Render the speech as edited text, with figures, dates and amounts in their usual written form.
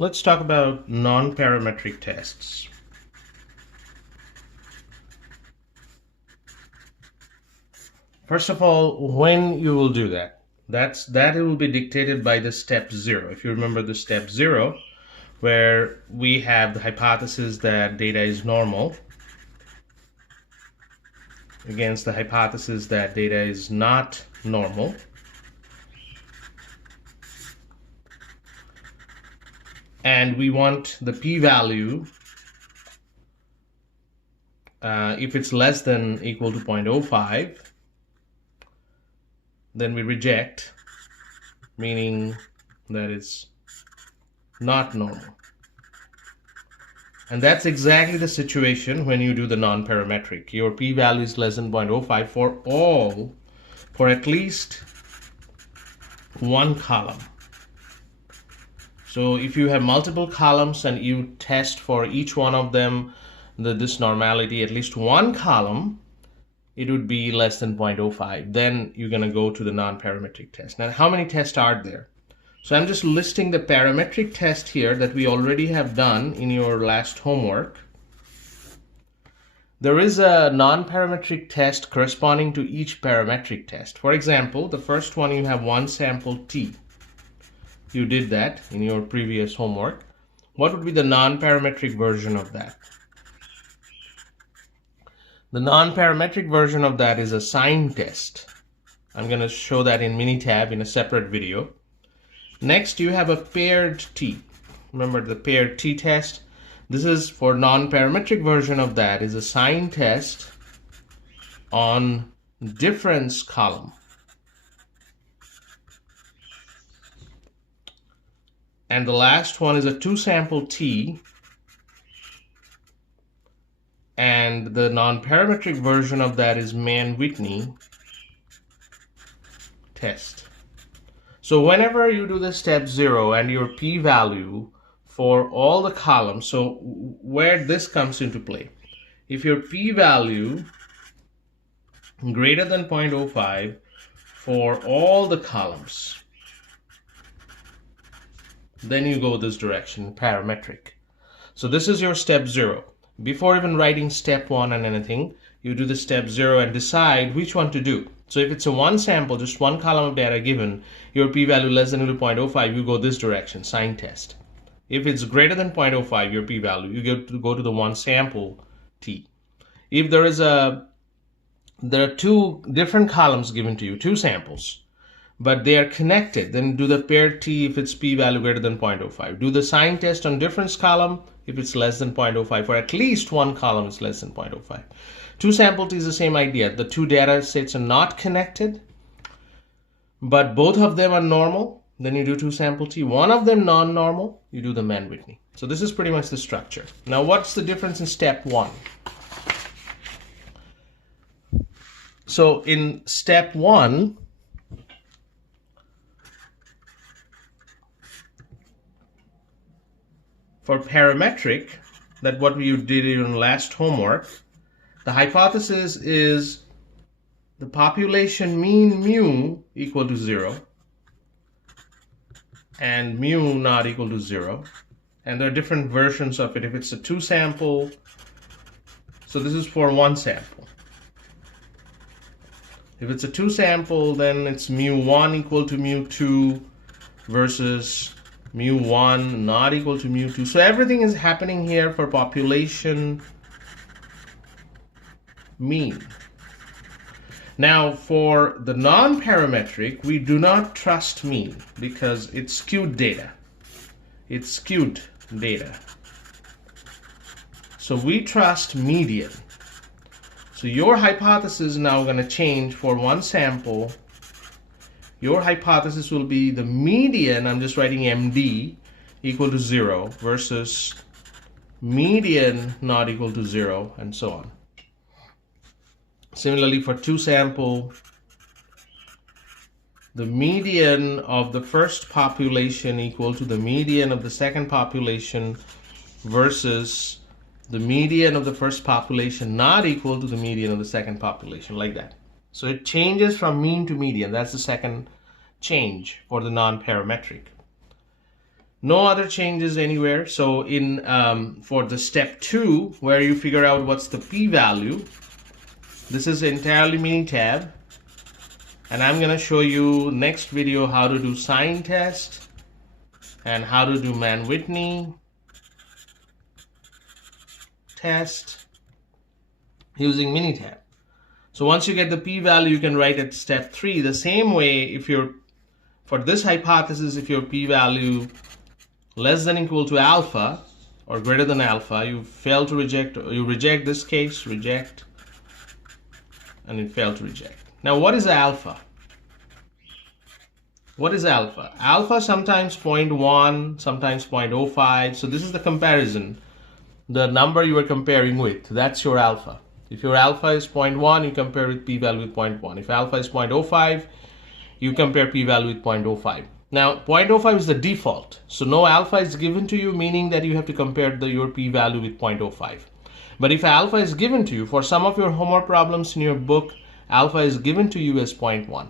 Let's talk about non-parametric tests. First of all, when you will do that, that it will be dictated by the step 0. If you remember the step 0, where we have the hypothesis that data is normal against the hypothesis that data is not normal. And we want the p-value, if it's less than equal to 0.05, then we reject, meaning that it's not normal. And that's exactly the situation when you do the non-parametric. Your p-value is less than 0.05 for at least one column. So if you have multiple columns and you test for each one of them this normality, at least one column, it would be less than 0.05. Then you're going to go to the non-parametric test. Now, how many tests are there? So I'm just listing the parametric test here that we already have done in your last homework. There is a non-parametric test corresponding to each parametric test. For example, the first one, you have one sample T. You did that in your previous homework. What would be the non-parametric version of that? The non-parametric version of that is a sign test. I'm going to show that in Minitab in a separate video. Next, you have a paired T. Remember the paired T test? This is for non-parametric version of that is a sign test on difference column. And the last one is a two sample T. And the non-parametric version of that is Mann-Whitney test. So whenever you do the step 0 and your p-value for all the columns, so where this comes into play, if your p-value greater than 0.05 for all the columns, then you go this direction, parametric. So this is your step 0. Before even writing step 1 and anything, you do the step 0 and decide which one to do. So if it's a one sample, just one column of data given, your p-value less than 0.05, you go this direction, sign test. If it's greater than 0.05, your p-value, you go to the one sample T. If there are two different columns given to you, two samples, but they are connected, then do the paired T if it's p-value greater than 0.05. Do the sign test on difference column if it's less than 0.05, for at least one column is less than 0.05. Two sample T is the same idea. The two data sets are not connected, but both of them are normal. Then you do two sample T. One of them non-normal, you do the Mann-Whitney. So this is pretty much the structure. Now what's the difference in step 1? So in step 1, for parametric, that what you did in last homework, the hypothesis is the population mean mu equal to 0 and mu not equal to 0. And there are different versions of it. If it's a two sample, so this is for one sample. If it's a two sample, then it's mu1 equal to mu2 versus mu1 not equal to mu2. So everything is happening here for population mean. Now for the non-parametric, we do not trust mean because it's skewed data. It's skewed data. So we trust median. So your hypothesis is now going to change for one sample. Your hypothesis will be the median, I'm just writing MD, equal to 0 versus median not equal to 0, and so on. Similarly, for two sample, the median of the first population equal to the median of the second population versus the median of the first population not equal to the median of the second population, like that. So it changes from mean to median. That's the second change for the non-parametric. No other changes anywhere. So in for the step 2, where you figure out what's the p-value, this is entirely Minitab, and I'm going to show you next video how to do sign test and how to do Mann-Whitney test using Minitab. So once you get the p-value, you can write at step 3 the same way. If you're, for this hypothesis, if your p-value less than equal to alpha or greater than alpha, you fail to reject, you reject this case, reject, and it failed to reject. Now what is alpha? What is alpha? Alpha sometimes 0.1, sometimes 0.05. So this is the comparison, the number you are comparing with. That's your alpha. If your alpha is 0.1, you compare with p-value with 0.1. If alpha is 0.05, you compare p-value with 0.05. Now 0.05 is the default, so no alpha is given to you, meaning that you have to compare your p-value with 0.05. But if alpha is given to you, for some of your homework problems in your book, alpha is given to you as 0.1.